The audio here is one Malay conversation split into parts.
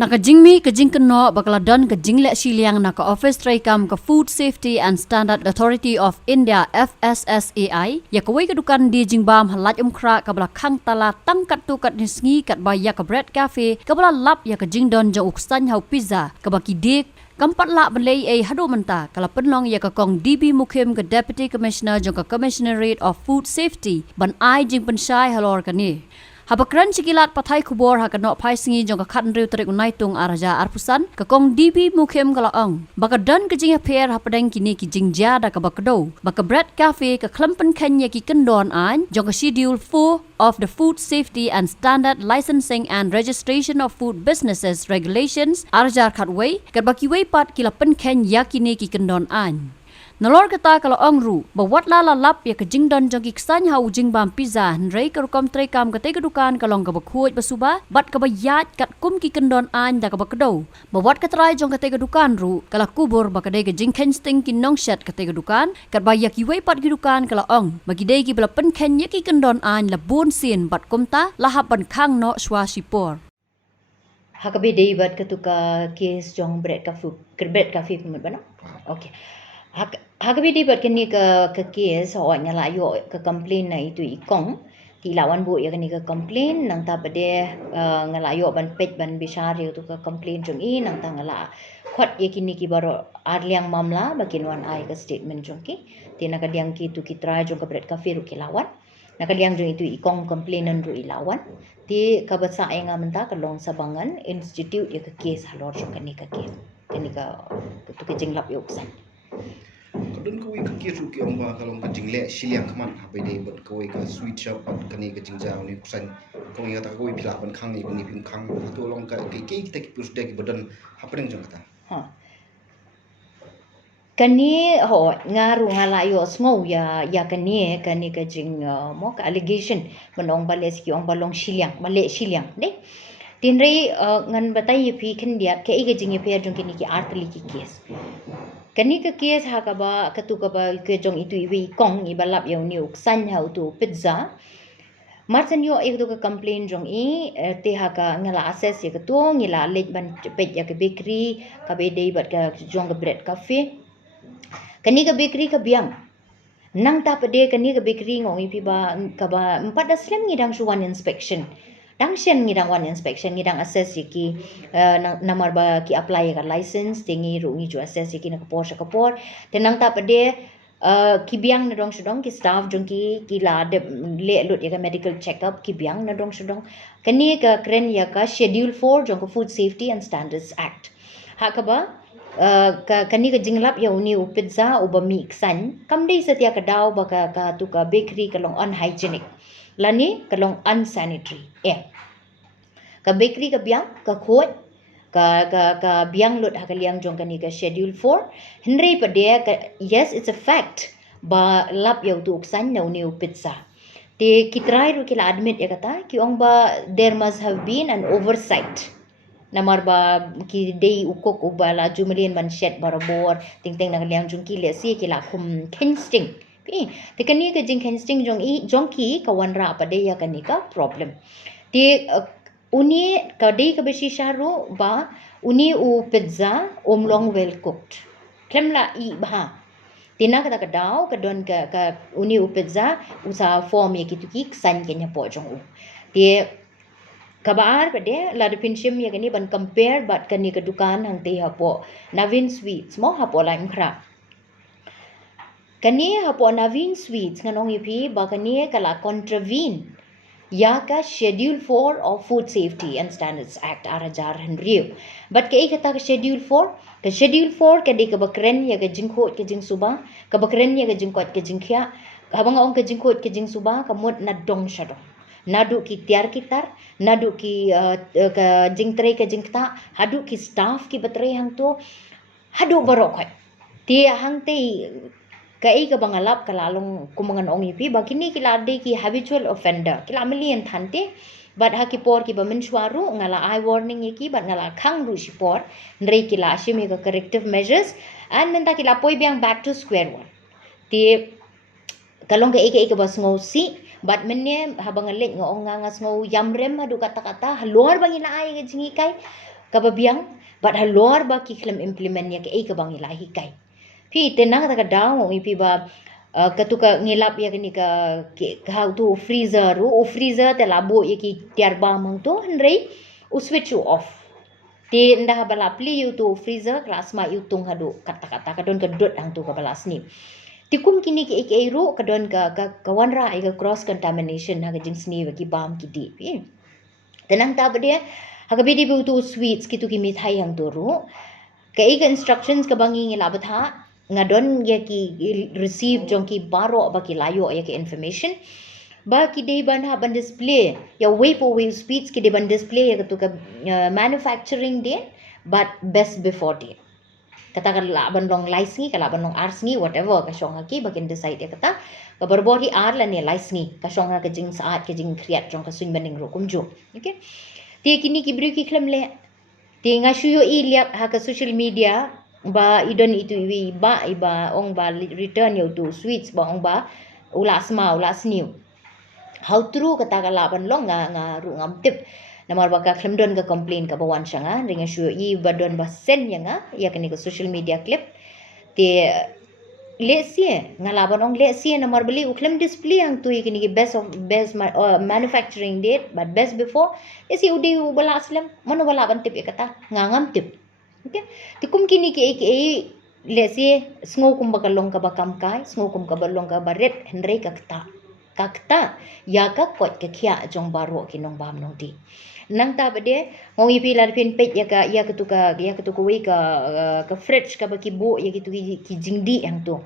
Nakajingmi kajing keno bakaladon kajing lek siliang naka Office Traikam ke Food Safety and Standard Authority of India FSSAI ya kawai kedukan di jingbam halat umkra kabla khang tala tangkat tu kat nisngi kat baya ke bread cafe kabla lap ya kajing don jong uksan hau pizza kabaki dik Kampat lak belai hadu menta kala penlong ya kakong DB Mukim ke Deputy Commissioner jong ke Commissionerate of Food Safety ban ai jing pensyai halor kani. Habakran sikilat patai kubor hakanok pai singi jong ka khan riu tarik unai tung araja arpusan kakong DB Mukim kalaong baka dan kejing pair hapadang kini ki jingja da ka bakdo baka bread cafe ka klampen kenya ki kendon an jong ka schedule 4 of the Food Safety and Standard Licensing and Registration of Food Businesses Regulations araja khatway kat baki wei pat kila pen ken yakini ki kendon an Nalor kata kalau angru bawat lala lap ya kejing don jong kiksan hau jing bam pizza nrei karukom trekam kate kedukan kalong ka bakhuj basuba bat ka bayat kat kum ki kendon an da ka bakdo bawat katrai jong kate kedukan ru kala kubur bakade ke jing kensting ki nongshat kate kedukan kat bayak ki wei pat kedukan kala ong magidei ki bela pen ken ya ki kendon an la bon sin bat kumta lahap ban khang no shwa sipor Hakabe dei bat ketuka kes jong bread cafe pemut bana okay Hakabe di buat kini ke kes awak nyala ayo ke complain na itu ikong ti lawan bu ya kini ke complain nang ta bade ngala ayo ban page ban bisyari tu ke complain jong i nang ta ngala khot ya kini ki baro arliang mamla bakin wan ai ke statement jong ki ti nak diang ki tu ki try jong ke bread cafe ru ki lawan nak diang jong itu ikong complainan ru i lawan ti ka batsa ai ngamenta ke long sabangan institute ya ke kes halor jong kini ke kes kini ka tu ke jinglap yok san Kadun kawai ka kisu ki ongba kalong ka jingle siliang kaman hapai dei bat kawai ka sweet shop at kani ka jingjao ni kusan kawai kata kawai pila ban khang ni bani pim khang tu long ka ke kita ki pus dek badan hapadeng jong kata kani ho ngaru ngalayo smau ya kani ka jing mo ka allegation menong bales ki ong balong siliang bale siliang de tinrei ngan batai pi khen dia ke i ka jing pe jong kini ki artli ki kes kani ka kes ha ka ba katu ka ba ke jong itu iwi kong i balap yaw ni uksan ha tu pizza marsan yo ek tu ka complain jong i te ha ka ngala access ya ka tu ngila lej ban pej ya ka bakery ka be dei bat ka jong ka bread cafe kani ka bakery ka biang nang ta pede kani ka bakery ngong i pi ba ka ba 4 ngidang suwan inspection dang shen ngidang one inspection ngidang assess ki namar ba ki apply ka license tingi ru ngi ju assess ki na kapor tenang ta pede ki biang na dong sudong ki staff jong ki la de le lut ya ka medical check up ki biang na dong sudong kani ka kren ya ka schedule 4 jong ka Food Safety and Standards Act ha ka ba kani ka jinglap ya uni pizza uba mi iksan kamdei setia ka daw ba ka tu ka bakery kalong unhygienic lani kalong unsanitary ka bakery ka biang ka khot ka biang lut hakaliang jong kani ka schedule 4 henry pade yes it's a fact ba lap yau tu uksan na uni pizza te kitrai ru kila admit ya kata ki ong ba there must have been an oversight namar ba ki dei ukok ubala jumelin ban shed barabor ting nak liang jong ki le si kila khum kensting te kani ka jing kensting jong ki kawan ra pade ya kani ka problem te uni kadai ka beshi sharu ba uni u pizza omlong well cooked klemla i ba tina kata kadau kadon ka uni u pizza usa form ye kituki san kenya po jong u te kabar pade la definshim ye kani ban compare bat kani ka dukan hang te hapo Navin Sweets mo hapo laim khra kani hapo Navin Sweets nganong ipi ba kani kala contravene ya ka schedule 4 of Food Safety and Standards Act arajar henriu but ke kata ka schedule 4 ka de ka bakren ya ka jingkhot ka jing suba ka bakren ya ka jingkot ka jingkhya habang ong ka jingkhot ka jing suba ka mut na dong shado nadu ki tiar kitar nadu ki ka jingtre ka jingta hadu ki staff ki batre hang to hadu barok ti hang te kai ka bangalap kalalong kumangan ong ipi bakini kila de ki habitual offender kila million thante but hakipor ki bamen shwaru ngala eye warning ki bat ngala khang ru shipor nrei kila ashimi ka corrective measures and menta kila poi biang back to square one ti kalong ka ika bas ngau si but menne habang lek ngong ngas ngau yamrem hadu kata halor bangina ai ka jingi kai kababiang bat halor ba ki klem implement ya ke ai ka bang ilahi kai pi tenang ta ka daw pi ba katuka ngilap ya kini ka how to freezer freezer te labo ya ki tiar ba mang to henrei switch off ti ndah bala pli you to freezer kelas ma you tung hadu kata-kata kadon kedot hang tu ka balas ni tikum kini ki ek ru kadon ka kawan ra ka cross contamination ha ka jing sni ki bam ki di pi tenang ta bade ha ka bidi bu tu sweets ki tu ki mithai hang tu ru ka instructions ka bangi ngila batha ngadon ya ki receive jong ki baro ba ki layo ya ki information ba ki dei ban ha ban display ya way for way speeds ki dei ban display ya tu ka manufacturing date but best before date kata ka la ban long lice ni kala ban long ars ni whatever ka shong ki bakin decide ya kata ka berbody ar la ni lice ni ka shong ka jing saat ka jing create jong ka swing baning ro kumjo okay ti kini ki bri ki klem le ti nga shuyo i liap ha ka social media ba idon itu iwi ba iba ong ba return yo tu sweets ba ong ba ulas new how true kata ka laban long nga ru ngam tip namar baka klemdon ka complain ka bawan syanga ringa shu I badon ba sen nga ya kani ko social media clip te lesie nga laban ong lesie namar beli uklem display ang tu kini best manufacturing date but best before isi udi bala aslam mano bala ban tip kata nga ngam tip okay tikum kini ki lesie sngo kum bakalong ka bakam kai sngo kum ka balong ka baret henry ka kakta ya ka kot ka kya jong baro kinong bam nong ti nang ta bade ngong ipi lar pin pet ya ka tu we ka fridge ka baki bo ya gitu ki jingdi yang tu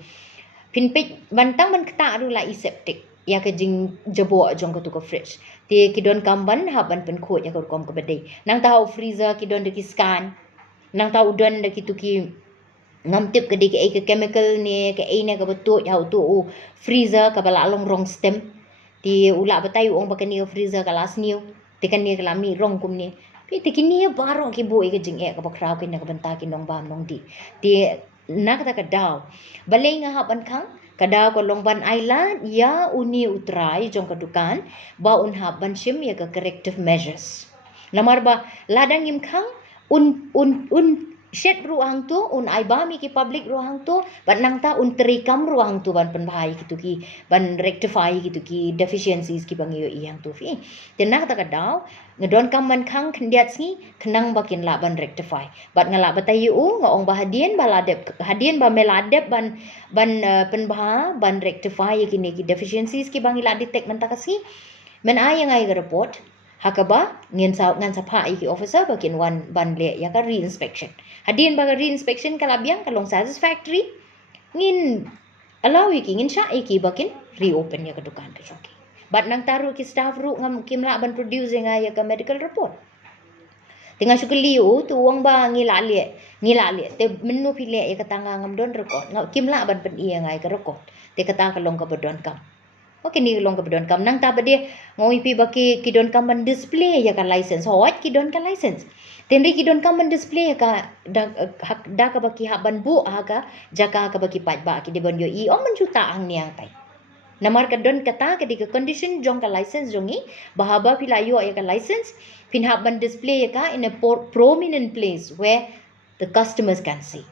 pin pet bantang man kta ru la septic ya ka jing jabo jong ka tu ka fridge ti kidon kamban haban pen khot ya ka kom ka bade nang ta freezer kidon de ki scan nang ta udon de ki tu ki ngam tip ke dik ke chemical ni ke ne ka betul ya tu freezer ka bala long rong stem ti ula batai ong bakani freezer ka las new ti kan ni ka lami rong kum ni pi ti kini baro ki bo ke jing ka bakrau ki na ka banta ki nong bam nong di ti nak ta ka daw baleng ha ban khang ka daw ko long ban island ya uni utrai jong ka dukan ba un ha ban shim ya ka corrective measures namar ba ladang im khang un shed ruang tu un ai ba mi ki public ruang tu ban nang ta un terikam ruang tu ban penbahai gitu ki ban rectify gitu ki deficiencies ki bang yo yang tu fi tenak ta ka daw ngedon kam man khang khndiat sni khnang bakin la ban rectify bat ngala batai u ngong ba hadien ba ladep hadien ba meladep ban penbah ban rectify ki ne ki deficiencies ki bang ila detect man ta kasi men ai yang ai report hakaba ngan sa ki officer bakin wan ban le ya ka re-inspection hadin baga re-inspection kalabiang kalong satisfactory ngin allow iki ngin sya iki bakin reopen ya ka dukan ka choki but nang taru ki staff ru ngam kimla ban producing ya ka medical report tinga syukli tu wang ba ngila le te menu pile ya ka tanga ngam don record ngam kimla ban pen iya ngai ka record te kata kalong ka bodon kam okay ni long ka bodon kam nang ta bade ngoi pi baki kidon kam ban display ya ka license hot kidon ka license tenri kidon kam ban display ka da ka baki ha ban bu ha ka jaka ka baki pat ba ki de bon yo I om man juta ang niang tai namar ka don kata ka di ka condition jong ka license jongi bahaba pilayo ya ka license pin ha ban display ka in a prominent place where the customers can see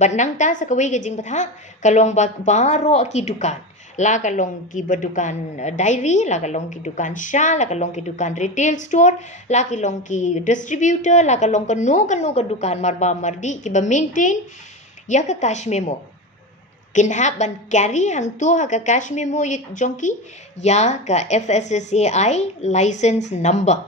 but nang ta sa kawai ka jing batha kalong baro ki dukan la kalong ki badukan dairy la kalong ki dukan sha la kalong ki dukan retail store la kalong ki distributor la kalong ka no ka dukan marba mardi ki ba maintain ya ka cash memo kin ha ban carry hang tu ha ka cash memo jongki ya ka FSSAI license number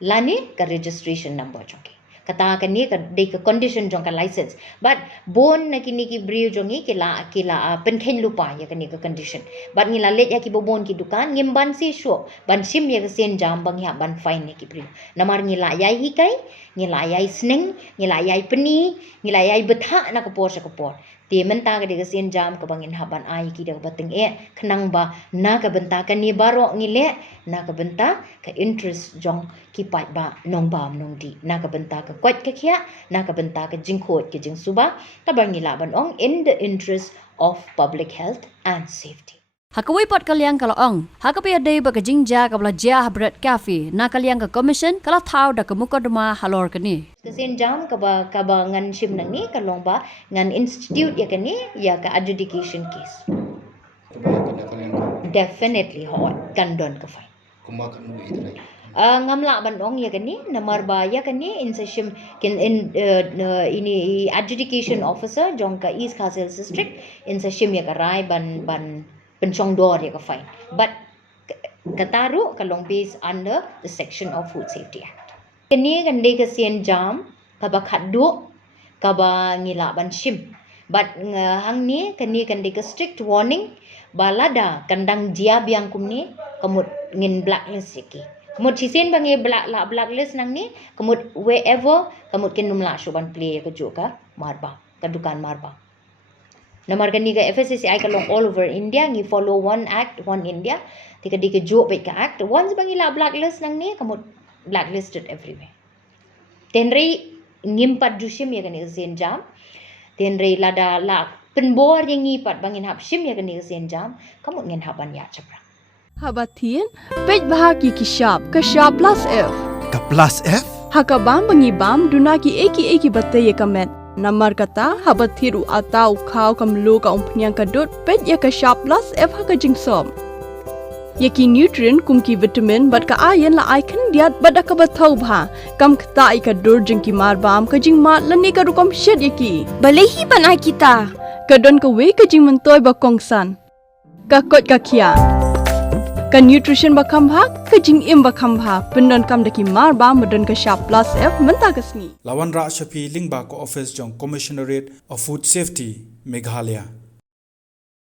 lani ka registration number jongki kata ka ni ka de ka condition jong ka license but bon na kini ki brio jongi kila penken lupa ya kani ka condition but ngila let ya ki bobon ki dukan ngim ban si sho ban sim ya ka sen jam bang ya ban fine ni ki brio namar ngila yai hikai ngila yai sneng ngila yai peni ngila yai betha na ka por sa ka por ti menta ka de ka sen jam ka bangin haban ai ki de bating khnang ba na ka benta ka ni baro ngile na ka benta ka interest jong ki pat ba nong bam nong di na ka benta ka kwat ka kya na ka benta ka jingkhot ki jing suba ka bang ngila ban ong in the interest of public health and safety Hakawai pot kaliang kalaong. Hakapi adai bagajingja kabla jah bread cafe. Na kaliang ka commission kala tau da kemukodma halor kani. Kesin jam kaba ngan shim nang ni kalong ba ngan institute ya kani ya ka adjudication case. Kebaya kalian Definitely hot kandon ka fine. kuma kan mu idrai. Ngamla bandong ya kani namar ba ya kani in seshim ini adjudication officer jongka East Castle District in seshim ya karai ban pencong dor ya ka fine. But kataru kalong based under the section of Food Safety Act. Kani kan de kasian jam kaba khaddu kaba ngila ban shim. But hang ni kani kan de strict warning balada kandang dia biang kumni kamut ngin blacklist iki. Kamut sisen bangi blacklist nang ni kamut wherever kamut kin numla shuban play ka joka marba kadukan marba. Namar kani ka FSSAI kalong all over India ngi follow one act one India tika dika jo pe ka act once bangi la blacklist nang ni kamut blacklisted everywhere. Tenrei ngimpat jushim ya kani zen jam. Tenrei lada la penbor yang ngipat bangin hap shim ya kani zen jam kamut ngin haban ya chapra. Habatin, pej bahagi ki shop plus F. Ka plus F? Hakabam bangi bam dunaki eki batte ye kamet. Namar kata habathiru atau khau kamlu ka umpnyang kadut pej ya ka shop plus F haka jingsom. Yaki nutrient kumki vitamin bat ka ayan la icon diat bat ka bathau bha kam khta ai ka dur jingki mar bam ka jing mat lani ka rukom shed yaki. Balehi banai kita. Kadon ka we ka jing mentoy ba kongsan. Ka kot ka kia. Ka nutrition bakam bha ka jing im bakam bha pendon kam daki mar ba madon ka shop plus F menta kasni. Lawan Ra Shafi Lingba ko office jong Commissionerate of Food Safety Meghalaya.